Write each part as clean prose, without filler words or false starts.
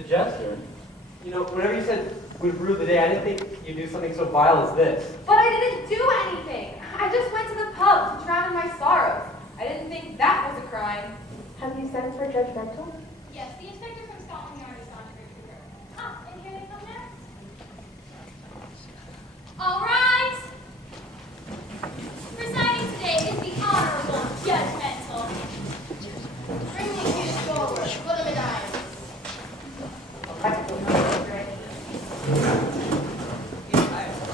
The jester. You know, whenever you said we'd rue the day, I didn't think you'd do something so vile as this. But I didn't do anything. I just went to the pub to drown in my sorrows. I didn't think that was a crime. Have you sent for Judge Bentel? Yes, the inspector from Scotland Yard is on to Richard. Ah, and here they come now. All right. Presiding today is the Honorable Judge Bentel. Bring the accused forward. Put him in irons.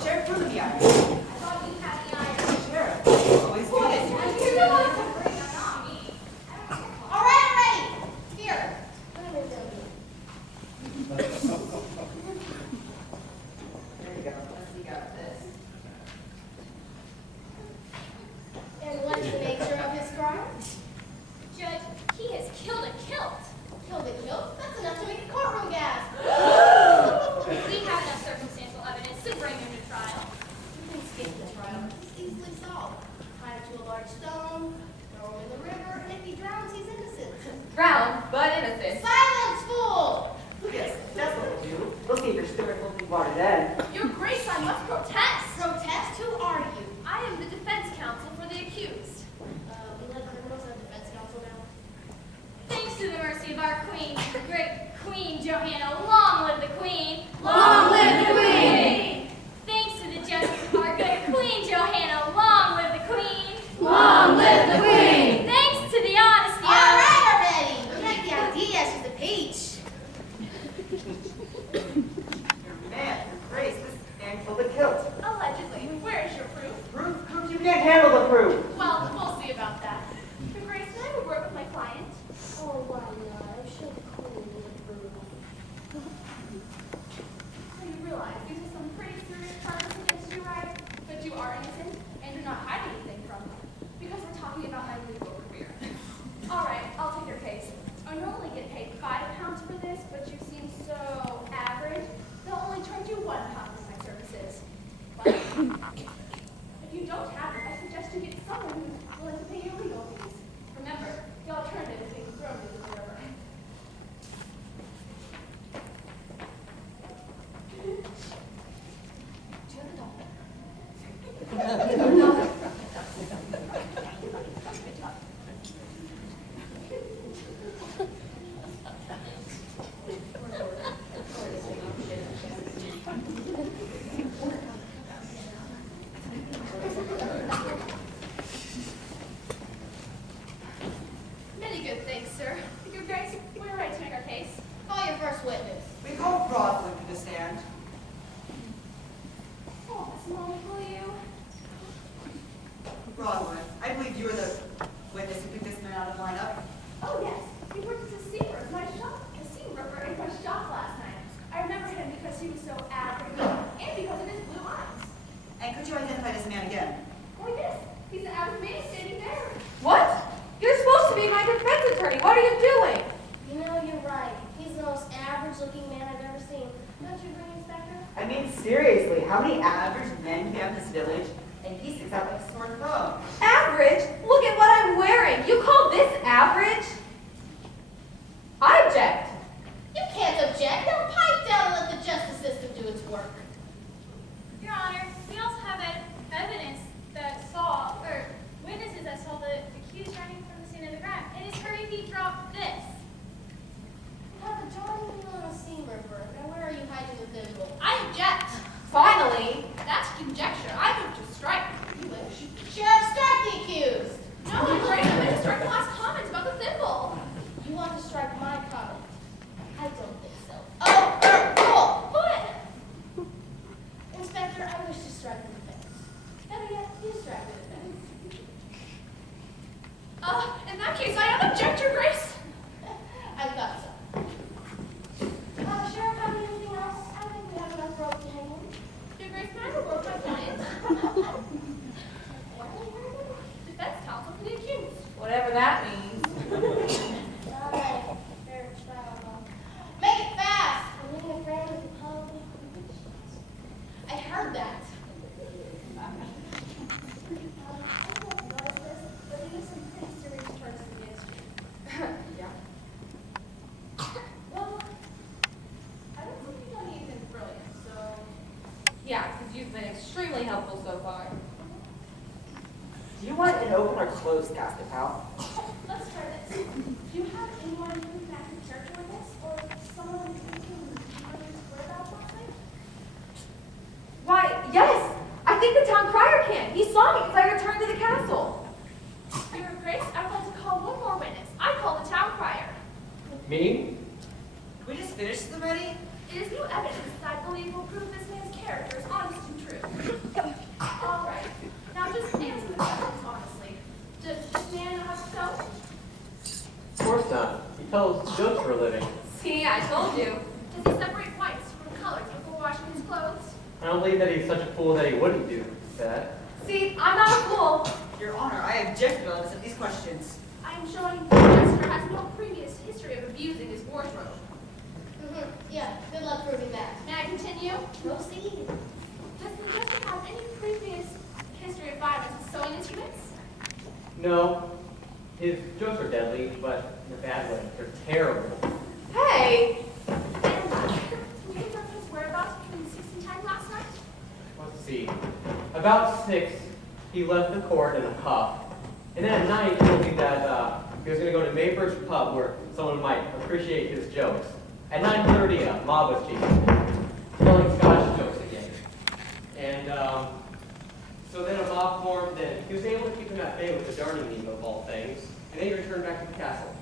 Sheriff, prove the irons. I thought you had the iron. Sheriff, always do it. You're the one to bring them, not me. All right, I'm ready. Here. Put him in there. There you go. Let's see, got this. And what is the nature of his crime? Judge, he has killed a kilt. Killed a kilt? That's enough to make a courtroom gasp. We have enough circumstantial evidence to bring him to trial. You can escape the trial. It's easily solved. Tie him to a large stone, throw him in the river, and if he drowns, he's innocent. Drowned, but innocent. Silence, fool! Yes, that's what we'll do. We'll see if your spirit will be water then. Your Grace, I must protest. Protest? Who are you? I am the defense counsel for the accused. We let criminals have defense counsel now. Thanks to the mercy of our queen, the great Queen Johanna, long live the queen! Long live the queen! Thanks to the justice of our good Queen Johanna, long live the queen! Long live the queen! Thanks to the honesty All of... right already! You like the idea, she's a peach. You're mad. Your Grace, this man killed a kilt. Allegedly. Where is your proof? Proof you can't handle the proof. Well, we'll see about that. Your Grace, can I have a word with my client? Oh, why not? I should clearly approve. So you realize these are some pretty serious charges against you, right? But you are innocent, and do not hide anything from me. Because we're talking about my legal career. All right, I'll take your case. I normally get paid £5 for this, but you seem so average. They'll only charge you £1 for my services. But if you don't have it, I suggest you get someone who's willing to pay your legal fees. Remember, the alternative is being thrown into the river. Do you have a dollar? Many good things, sir. Your Grace, we're ready to make our case. Call your first witness. We call Broadway to the stand. Hold this moment, will you? Broadway, I believe you were the witness who picked this man out of the lineup. Oh, yes. He worked as a seamer in my shop. A seam ripper in my shop last night. I remember him because he was so average and because of his blue eyes. And could you identify this man again? Oh, yes. He's an average man standing there. What? You're supposed to be my defense attorney. What are you doing? You know, you're right. He's the most average-looking man I've ever seen. Don't you agree, Inspector? I mean, seriously, how many average men do we have in this village? And he sticks out like a sore thumb. Average? Look at what I'm wearing. You call this average? I object. You can't object. Now pipe down and let the justice system do its work. Your Honor, we also have evidence that saw, or witnesses that saw the accused running from the scene of the crime. In his hurry, he dropped this. You have a drawing wheel and a seam ripper. Now where are you hiding the thimble? I object. Finally. That's conjecture. I move to strike. You wish. Sheriff, strike the accused. No, I'm afraid I'm going to strike the last comments about the thimble. You want to strike my comment? I don't think so. Oh, cool. What? Inspector, I wish to strike the defense. Better yet, you strike the defense. In that case, I object, Your Grace. I thought so. Sheriff, have you anything else? I think we have enough rope to hang him. Your Grace, can I have a word with my client? Defense counsel for the accused. Whatever that means. All right, fair trial. clothes casket, pal. Let's try this. Do you have anyone who can act in character with us, or someone who can swear about last night? Why, yes! I think the town crier can. He saw me as I returned to the castle. Your Grace, I would like to call one more witness. I call the town crier. Me? Can we just finish this already? It is new evidence that I believe will prove this man's character is honest and true. All right. Now just answer the questions honestly. Does this man know how to sew? Of course not. He tells jokes for a living. See, I told you. Does he separate whites from colors before washing his clothes? I don't believe that he's such a fool that he wouldn't do that. See, I'm not a fool. Your Honor, I object to relevance of these questions. I am showing the jester has no previous history of abusing his wardrobe. Yeah, good luck proving that. May I continue? Proceed. Does the jester have any previous history of violence with sewing instruments? No. His jokes are deadly, but in a bad way. They're terrible. Hey, And can you confirm his whereabouts between 6 and 10 last night? Let's see. About 6, he left the court in a huff. And then at 9, he told me that he was going to go to Mayford's pub where someone might appreciate his jokes. At 9:30, a mob was chasing him, telling Scottish jokes again. And so then a mob formed, and he was able to keep him at bay with the darning needle of all things. And then he returned back to the castle.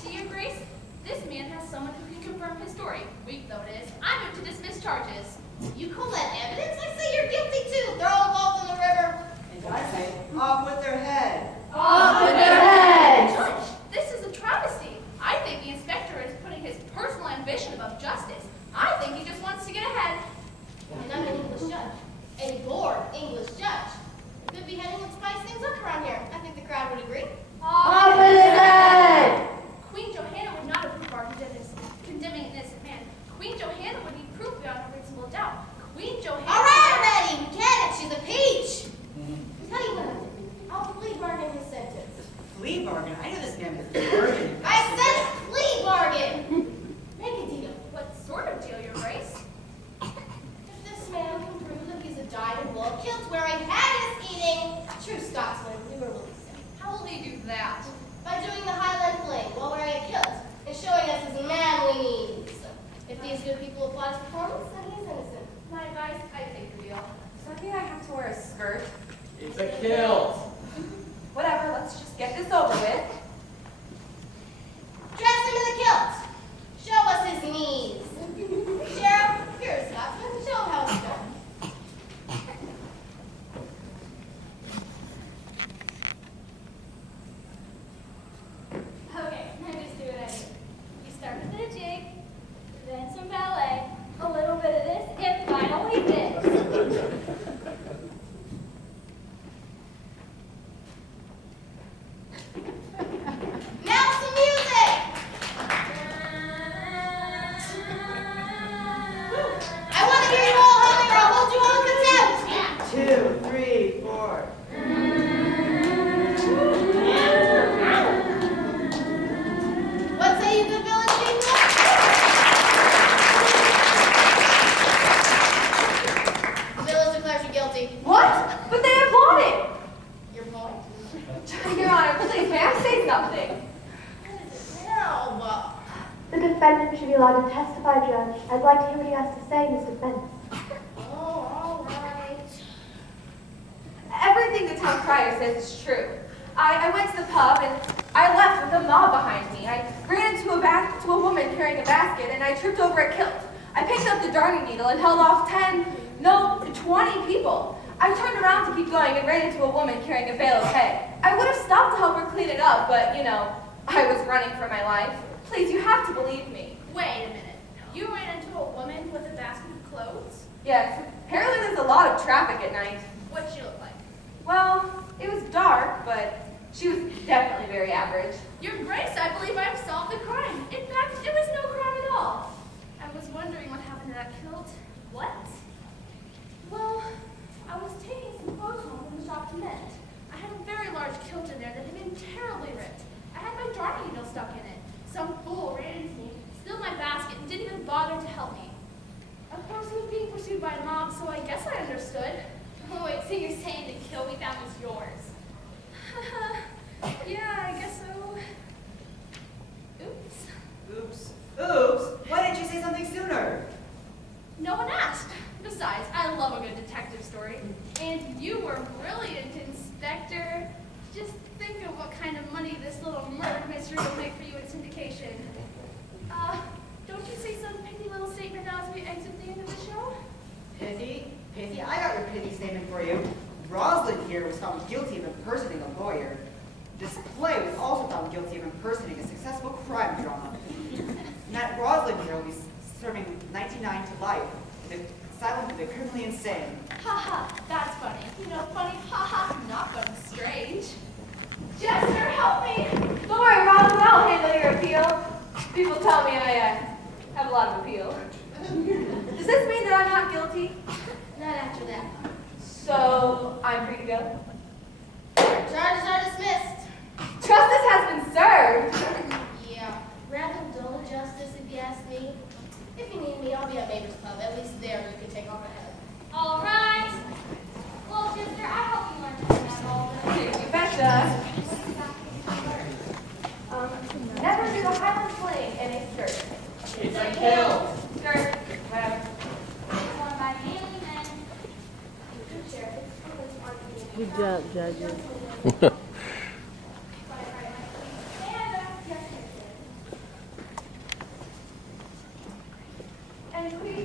See, Your Grace, this man has someone who can confirm his story. Weak though it is, I move to dismiss charges. You call that evidence? I say you're guilty too. Throw them both in the river. And I say, off with their head. off with their heads! Judge, this is a travesty. I think the inspector is putting his personal ambition above justice. I think he just wants to get ahead. And I'm an English judge. A bored English judge. A good beheading would spice things up around here. I think the crowd would agree. Off with his head! Queen Johanna would not approve our condemning an innocent man. Queen Johanna would need proof beyond a reasonable doubt. Queen Johanna... All right, Betty, we get it. She's a peach. Tell you what I'll do. I'll plea bargain his sentence. Flea bargain? I know this man is a bargain. I said plea bargain. Make a deal. What sort of deal, Your Grace? If this man can prove that he's a dyed-in-wool kilt wearing haggis eating true Scotsman, we will release him. How will he do that? By doing the Highland fling while wearing a kilt and showing us his manly needs. If these good people applaud his performance, then he is innocent. My advice, I take the deal. Does that mean I have to wear a skirt? It's a kilt. Whatever, let's just get this over with. Dress him in the kilt. Show us his knees. Sheriff, you're a Scotsman. Show him how it's done. Okay, I just do what I do. You start with a jig, then some ballet, a little bit of this, and finally this. Now some music. I want to hear you all humming or I'll hold you on contempt. 2, 3, 4. What say you good village people? The village declares you guilty. What? But they applauded! Your point? Your Honor, please, may I say something? What is it now? The defendant should be allowed to testify, Judge. I'd like to hear what he has to say in his defense. Oh, all right. Everything the town crier says is true. I went to the pub and I left with a mob behind me. I ran into a woman carrying a basket and I tripped over a kilt. I picked up the darning needle and held off 20 people. I turned around to keep going and ran into a woman carrying a bale of hay. I would have stopped to help her clean it up, but, you know, I was running for my life. Please, you have to believe me. Wait a minute. You ran into a woman with a basket of clothes? Yes, apparently there's a lot of traffic at night. What'd she look like? Well, it was dark, but she was definitely very average. Your Grace, I believe I've solved the crime. In fact, it was no crime at all. I was wondering what happened to that kilt. What? Well, I was taking some clothes home from the shop to mend. I had a very large kilt in there that had been terribly ripped. I had my darning needle stuck in it. Some fool ran into me, spilled my basket, and didn't even bother to help me. Of course, he was being pursued by a mob, so I guess I understood. Oh, wait, so you're saying the kilt we found was yours? Yeah, I guess so. Oops. Oops. Oops. Why didn't you say something sooner? No one asked. Besides, I love a good detective story. And you were brilliant, Inspector. Just think of what kind of money this little murder mystery will make for you in syndication. Don't you say some pithy little statement now as we exit the end of the show? Pithy? Pithy? I got your pithy statement for you. Rosalind here was found guilty of impersonating a lawyer. This play was also found guilty of impersonating a successful crime drama. And that Rosalind here will be serving 99 to life with the asylum for the criminally insane. Haha, that's funny. You know, funny, haha, not funny, strange. Jester, help me! Don't worry, Rosalind, I'll handle your appeal. People tell me I have a lot of appeal. Does this mean that I'm not guilty? Not after that. So I'm free to go? Charges are dismissed. Justice has been served. Yeah, rather dull justice if you ask me. If you need me, I'll be at Mavor's Pub. At least there you can take off my head. All right. Well, Jester, I hope you learned from that all the You betcha. Never do the Highland fling in a skirt. It's a kill. Skirt, whatever. one by the alien. Good job, judges. And please